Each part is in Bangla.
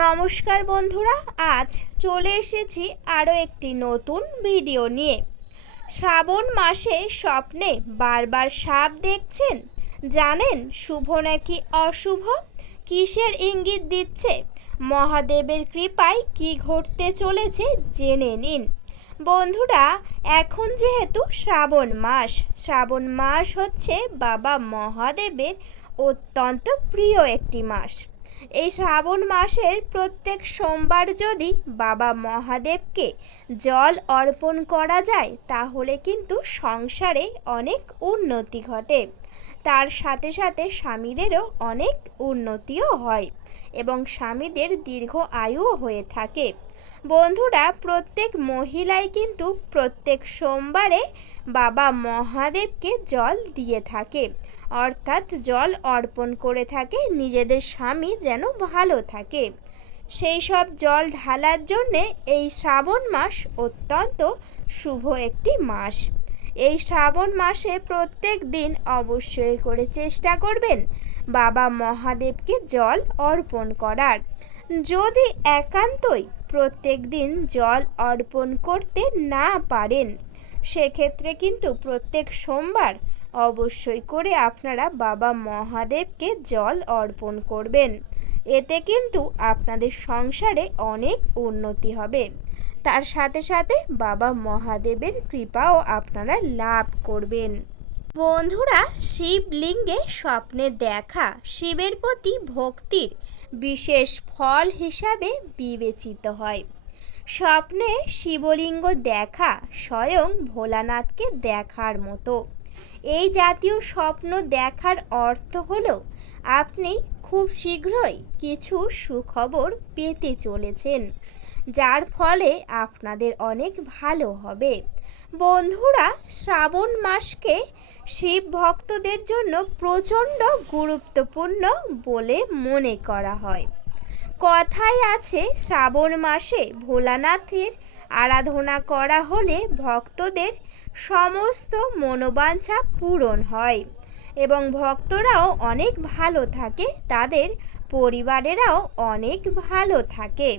নমস্কার বন্ধুরা, আজ চলে এসেছি আরও একটি নতুন ভিডিও নিয়ে। শ্রাবণ মাসে স্বপ্নে বারবার সাপ দেখছেন? জানেন শুভ নাকি অশুভ? কিসের ইঙ্গিত দিচ্ছে? মহাদেবের কৃপায় কি ঘটতে চলেছে জেনে নিন। বন্ধুরা, এখন যেহেতু শ্রাবণ মাস শ্রাবণ মাস হচ্ছে বাবা মহাদেবের অত্যন্ত প্রিয় একটি মাস। এই শ্রাবণ মাসের প্রত্যেক সোমবার যদি বাবা মহাদেবকে জল অর্পণ করা যায়, তাহলে কিন্তু সংসারে অনেক উন্নতি ঘটে। তার সাথে সাথে স্বামীদেরও অনেক উন্নতিও হয় এবং স্বামীদের দীর্ঘ আয়ুও হয়ে থাকে। বন্ধুরা, প্রত্যেক মহিলাই কিন্তু প্রত্যেক সোমবারে বাবা মহাদেবকে জল দিয়ে থাকে। অর্থাৎ জল অর্পণ করে থাকে, নিজেদের স্বামী যেন ভালো থাকে। সেই সব জল ঢালার জন্যে এই শ্রাবণ মাস অত্যন্ত শুভ একটি মাস। এই শ্রাবণ মাসে প্রত্যেক দিন অবশ্যই করে চেষ্টা করবেন বাবা মহাদেবকে জল অর্পণ করার। যদি একান্তই প্রত্যেক দিন জল অর্পণ করতে না পারেন, সেক্ষেত্রে কিন্তু প্রত্যেক সোমবার অবশ্যই করে আপনারা বাবা মহাদেবকে জল অর্পণ করবেন। এতে কিন্তু আপনাদের সংসারে অনেক উন্নতি হবে। তার সাথে সাথে বাবা মহাদেবের কৃপাও আপনারা লাভ করবেন। বন্ধুরা, শিবলিঙ্গে স্বপ্নে দেখা শিবের প্রতি ভক্তির বিশেষ ফল হিসাবে বিবেচিত হয়। স্বপ্নে শিবলিঙ্গ দেখা স্বয়ং ভোলানাথকে দেখার মতো। এই জাতীয় স্বপ্ন দেখার অর্থ হলো, আপনি খুব শীঘ্রই কিছু সুখবর পেতে চলেছেন, যার ফলে আপনাদের অনেক ভালো হবে। বন্ধুরা, শ্রাবণ মাসকে শিব ভক্তদের জন্য প্রচণ্ড গুরুত্বপূর্ণ বলে মনে করা হয়। কথায় আছে, শ্রাবণ মাসে ভোলানাথের আরাধনা করা হলে ভক্তদের সমস্ত মনোবাঞ্ছা পূরণ হয় এবং ভক্তরাও অনেক ভালো থাকে, তাদের পরিবারেরাও অনেক ভালো থাকে।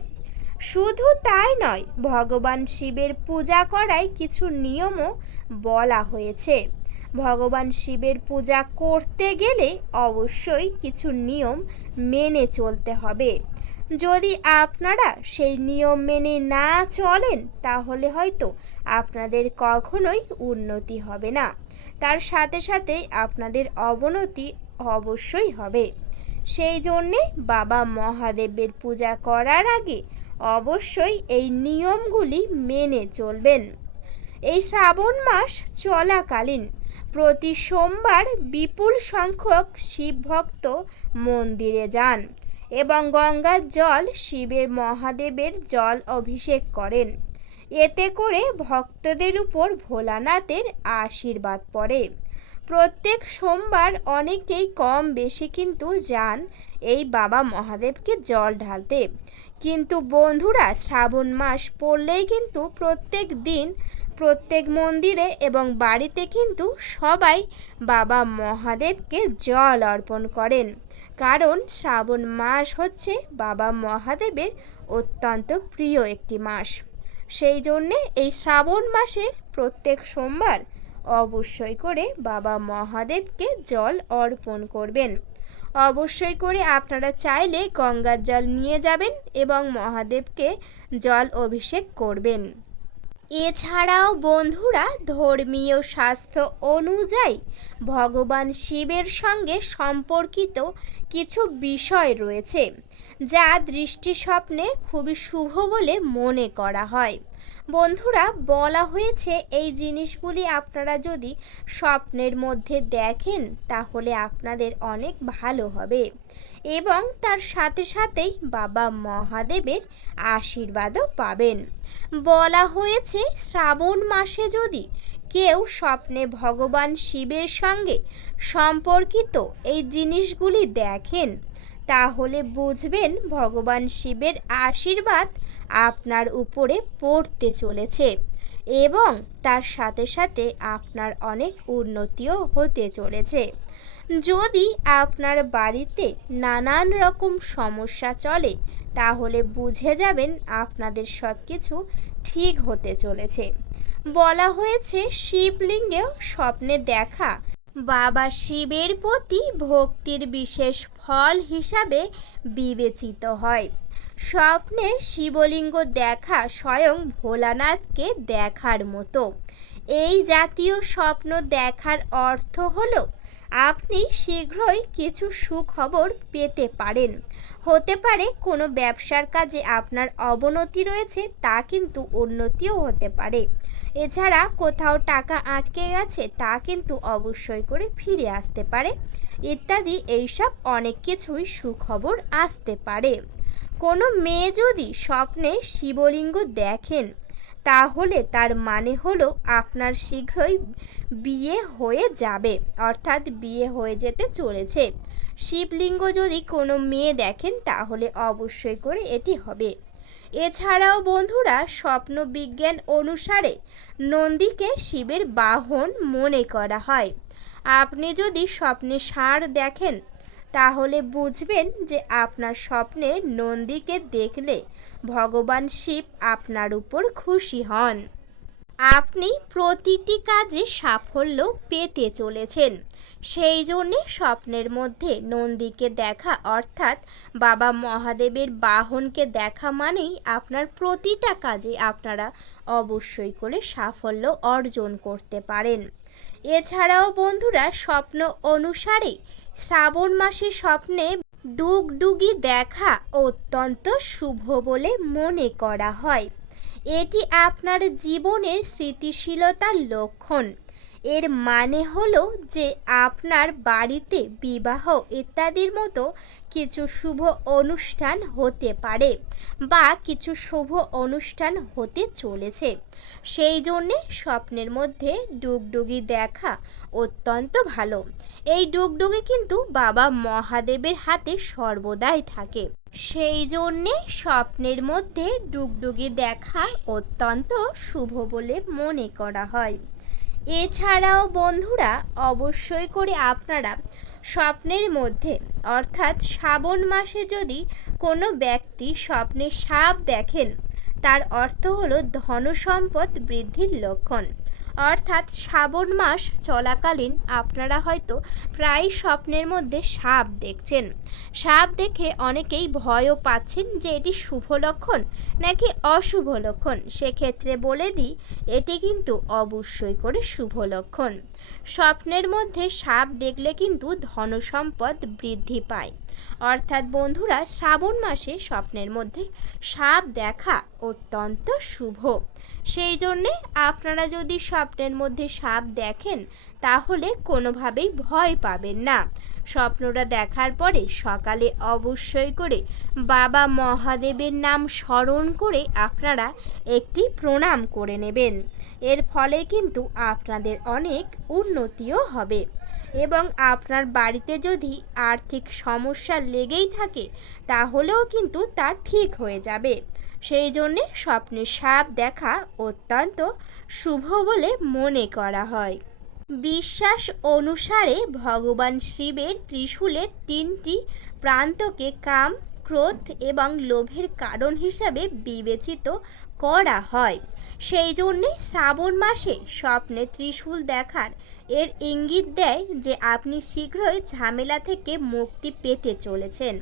শুধু তাই নয়, ভগবান শিবের পূজা করায় কিছু নিয়মও বলা হয়েছে। ভগবান শিবের পূজা করতে গেলে অবশ্যই কিছু নিয়ম মেনে চলতে হবে। যদি আপনারা সেই নিয়ম মেনে না চলেন, তাহলে হয়তো আপনাদের কখনোই উন্নতি হবে না। তার সাথে সাথে আপনাদের অবনতি অবশ্যই হবে। সেই জন্যে বাবা মহাদেবের পূজা করার আগে অবশ্যই এই নিয়মগুলি মেনে চলবেন। এই শ্রাবণ মাস চলাকালীন প্রতি সোমবার বিপুল সংখ্যক শিব ভক্ত মন্দিরে যান। এবং গঙ্গার জল শিবের মহাদেবের জল অভিষেক করেন। এতে করে ভক্তদের উপর ভোলানাথের আশীর্বাদ পড়ে। প্রত্যেক সোমবার অনেকেই কম বেশি কিন্তু যান এই বাবা মহাদেবকে জল ঢালতে। কিন্তু বন্ধুরা, শ্রাবণ মাস পড়লেই কিন্তু প্রত্যেক দিন, প্রত্যেক মন্দিরে এবং বাড়িতে কিন্তু সবাই বাবা মহাদেবকে জল অর্পণ করেন। কারণ শ্রাবণ মাস হচ্ছে বাবা মহাদেবের অত্যন্ত প্রিয় একটি মাস। সেই জন্যে এই শ্রাবণ মাসের প্রত্যেক সোমবার অবশ্যই করে বাবা মহাদেবকে জল অর্পণ করবেন। অবশ্যই করে আপনারা চাইলে গঙ্গার জল নিয়ে যাবেন এবং মহাদেবকে জল অভিষেক করবেন। এছাড়াও বন্ধুরা ধর্মীয় স্বাস্থ্য অনুযায়ী ভগবান শিবের সঙ্গে সম্পর্কিত কিছু বিষয় রয়েছে, যা দৃষ্টি স্বপ্নে খুবই শুভ বলে মনে করা হয়। বন্ধুরা, বলা হয়েছে এই জিনিসগুলি আপনারা যদি স্বপ্নের মধ্যে দেখেন, তাহলে আপনাদের অনেক ভালো হবে এবং তার সাথে সাথেই বাবা মহাদেবের আশীর্বাদও পাবেন। বলা হয়েছে, শ্রাবণ মাসে যদি কেউ স্বপ্নে ভগবান শিবের সঙ্গে সম্পর্কিত এই জিনিসগুলি দেখেন, তাহলে বুঝবেন ভগবান শিবের আশীর্বাদ আপনার উপরে পড়তে চলেছে এবং তার সাথে সাথে আপনার অনেক উন্নতিও হতে চলেছে। যদি আপনার বাড়িতে নানান রকম সমস্যা চলে, তাহলে বুঝে যাবেন আপনাদের সব কিছু ঠিক হতে চলেছে। বলা হয়েছে শিবলিঙ্গেও স্বপ্নে দেখা, বাবা শিবের প্রতি ভক্তির বিশেষ ফল হিসাবে বিবেচিত হয়। স্বপ্নে শিবলিঙ্গ দেখা স্বয়ং ভোলানাথকে দেখার মতো। এই জাতীয় স্বপ্ন দেখার অর্থ হলো আপনি শীঘ্রই কিছু সুখবর পেতে পারেন। হতে পারে কোনো ব্যবসার কাজে আপনার অবনতি রয়েছে, তা কিন্তু উন্নতিও হতে পারে। এছাড়া কোথাও টাকা আটকে গেছে, তা কিন্তু অবশ্যই করে ফিরে আসতে পারে। ইত্যাদি এইসব অনেক কিছুই সুখবর আসতে পারে। কোনো মেয়ে যদি স্বপ্নে শিবলিঙ্গ দেখেন তাহলে তার মানে হলো আপনার শীঘ্রই বিয়ে হয়ে যাবে, অর্থাৎ বিয়ে হয়ে যেতে চলেছে। শিবলিঙ্গ যদি কোনো মেয়ে দেখেন, তাহলে অবশ্যই করে এটি হবে। এছাড়াও বন্ধুরা স্বপ্ন বিজ্ঞান অনুসারে নন্দীকে শিবের বাহন মনে করা হয়। আপনি যদি স্বপ্নে ষাঁড় দেখেন তাহলে বুঝবেন যে আপনার স্বপ্নে নন্দীকে দেখলে ভগবান শিব আপনার উপর খুশি হন। আপনি প্রতিটি কাজে সাফল্য পেতে চলেছেন। সেই জন্যে স্বপ্নের মধ্যে নন্দীকে দেখা অর্থাৎ বাবা মহাদেবের বাহনকে দেখা মানেই আপনার প্রতিটা কাজে আপনারা অবশ্যই করে সাফল্য অর্জন করতে পারেন। এছাড়াও বন্ধুরা স্বপ্ন অনুসারে শ্রাবণ মাসে স্বপ্নে ডুগডুগি দেখা অত্যন্ত শুভ বলে মনে করা হয়। এটি আপনার জীবনের স্মৃতিশীলতার লক্ষণ। এর মানে হলো যে আপনার বাড়িতে বিবাহ ইত্যাদির মতো কিছু শুভ অনুষ্ঠান হতে পারে বা কিছু শুভ অনুষ্ঠান হতে চলেছে। সেই জন্যে স্বপ্নের মধ্যে ডুগডুগি দেখা অত্যন্ত ভালো। এই ডুগডুগি কিন্তু বাবা মহাদেবের হাতে সর্বদাই থাকে। সেই জন্যে স্বপ্নের মধ্যে ডুগডুগি দেখা অত্যন্ত শুভ বলে মনে করা হয়। এছাড়াও বন্ধুরা, অবশ্যই করে আপনারা স্বপ্নের মধ্যে, অর্থাৎ শ্রাবণ মাসে যদি কোনো ব্যক্তি স্বপ্নে সাপ দেখেন তার অর্থ হলো ধনসম্পদ বৃদ্ধির লক্ষণ। অর্থাৎ শ্রাবণ মাস চলাকালীন আপনারা হয়তো প্রায় স্বপ্নের মধ্যে সাপ দেখছেন। সাপ দেখে অনেকেই ভয়ও পাচ্ছেন যে এটি শুভ লক্ষণ নাকি অশুভ লক্ষণ। সেক্ষেত্রে বলে দিই, এটি কিন্তু অবশ্যই করে শুভ লক্ষণ। স্বপ্নের মধ্যে সাপ দেখলে কিন্তু ধনসম্পদ বৃদ্ধি পায়। অর্থাৎ বন্ধুরা, শ্রাবণ মাসে স্বপ্নের মধ্যে সাপ দেখা অত্যন্ত শুভ। সেই জন্যে আপনারা যদি স্বপ্নের মধ্যে সাপ দেখেন, তাহলে কোনোভাবেই ভয় পাবেন না। স্বপ্নটা দেখার পরে সকালে অবশ্যই করে বাবা মহাদেবের নাম স্মরণ করে আপনারা একটি প্রণাম করে নেবেন। এর ফলে কিন্তু আপনাদের অনেক উন্নতিও হবে। এবং আপনার বাড়িতে যদি আর্থিক সমস্যা লেগেই থাকে, তাহলেও কিন্তু তা ঠিক হয়ে যাবে। সেই জন্যে স্বপ্নে সাপ দেখা অত্যন্ত শুভ বলে মনে করা হয়। বিশ্বাস অনুসারে ভগবান শিবের ত্রিশূলের তিনটি প্রান্তকে কাম ক্রোধ এবং লোভের কারণ হিসাবে বিবেচিত করা হয়। সেই জন্যে শ্রাবণ মাসে স্বপ্নে ত্রিশূল দেখার এর ইঙ্গিত দেয় যে আপনি শীঘ্রই ঝামেলা থেকে মুক্তি পেতে চলেছেন।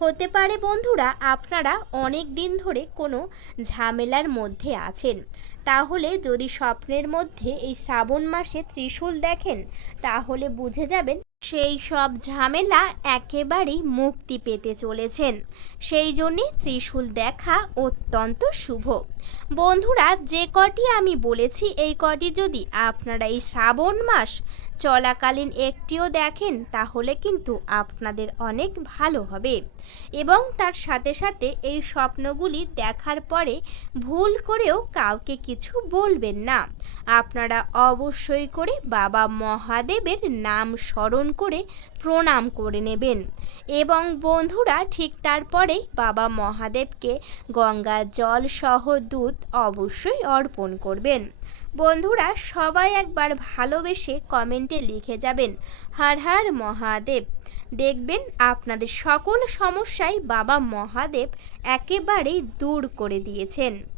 হতে পারে বন্ধুরা, আপনারা অনেক দিন ধরে কোনো ঝামেলার মধ্যে আছেন। তাহলে যদি স্বপ্নের মধ্যে এই শ্রাবণ মাসে ত্রিশূল দেখেন, তাহলে বুঝে যাবেন সেই সব ঝামেলা একেবারেই মুক্তি পেতে চলেছেন। সেই জন্যে ত্রিশূল দেখা অত্যন্ত শুভ। বন্ধুরা, যে কটি আমি বলেছি, এই কটি যদি আপনারা এই শ্রাবণ মাস চলাকালীন একটিও দেখেন, তাহলে কিন্তু আপনাদের অনেক ভালো হবে। এবং তার সাথে সাথে এই স্বপ্নগুলি দেখার পরে ভুল করেও কাউকে কিছু বলবেন না। আপনারা অবশ্যই করে বাবা মহাদেবের নাম স্মরণ করে প্রণাম করে নেবেন। এবং বন্ধুরা, ঠিক তারপরে বাবা মহাদেবকে গঙ্গা জল সহ দুধ অবশ্যই অর্পণ করবেন। বন্ধুরা, সবাই একবার ভালোবেসে কমেন্টে লিখে যাবেন, হর হর মহাদেব। দেখবেন আপনাদের সকল সমস্যাই বাবা মহাদেব একেবারেই দূর করে দিয়েছেন।